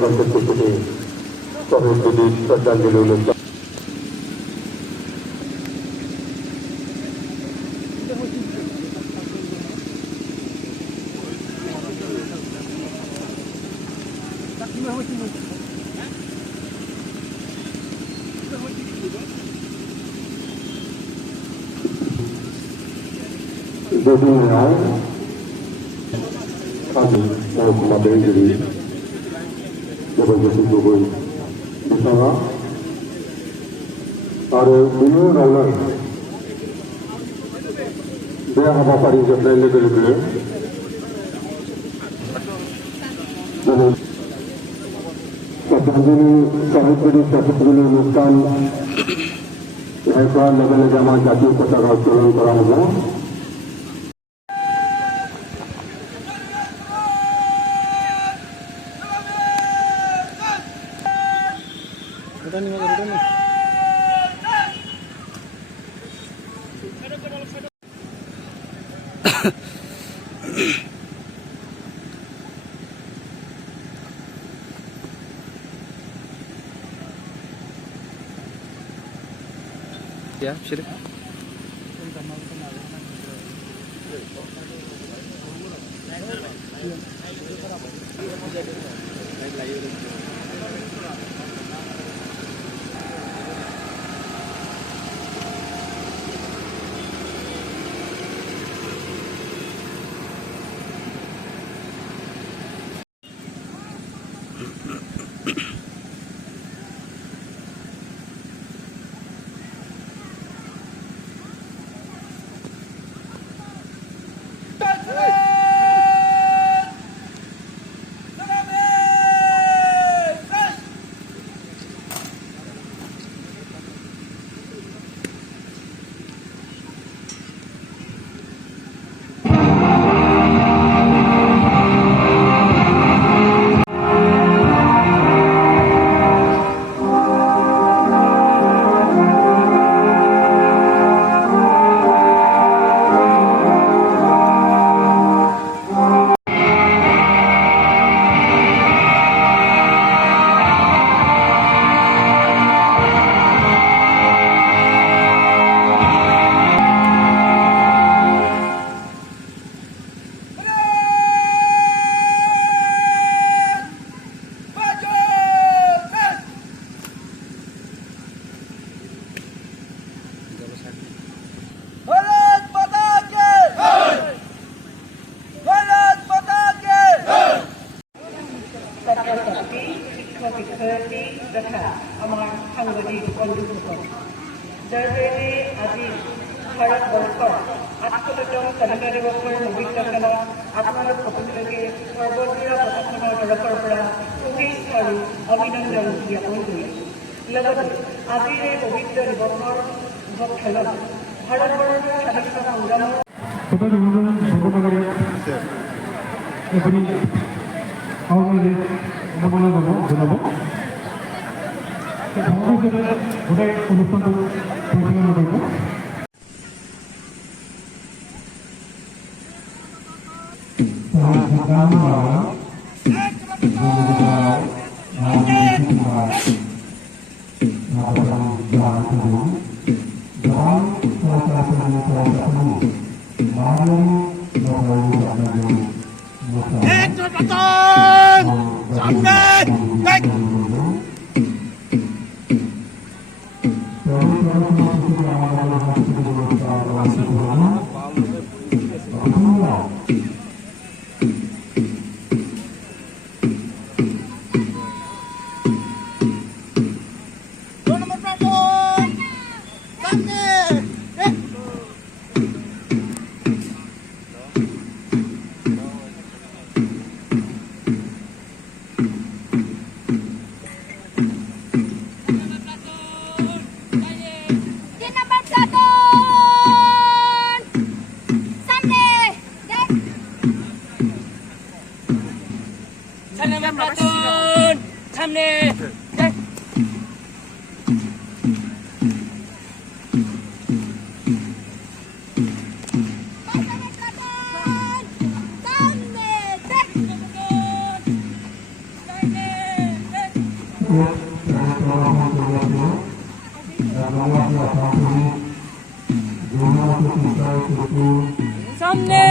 kontes ini Sohib Budi Serdandilu Lestari. Jadi kami mau kembali jadi Jabatan Jokowi di sana ada beliau nalar dia apa pari jabatan lebih dan Serdandilu Sohib Budi Serdandilu Lestari Ekor Negara Jamaah Jati Kota Kautulan Korambo. Ya, sini. ভাৰতবৰ্ষৰ ৮৮তম স্বাধীনতা দিৱসৰ নৱীকৰণত আপোনালোক সকলোকে সৰ্বদলীয় প্ৰশাসনৰ তৰফৰ পৰা শুভেচ্ছা আৰু অভিনন্দন জ্ঞাপন কৰিছোঁ। লগতে আজিৰ এই পবিত্ৰ দিৱসৰ খেলত ভাৰতবৰ্ষৰ স্বাধীনতা সংগ্ৰামৰ সামনে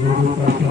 Guru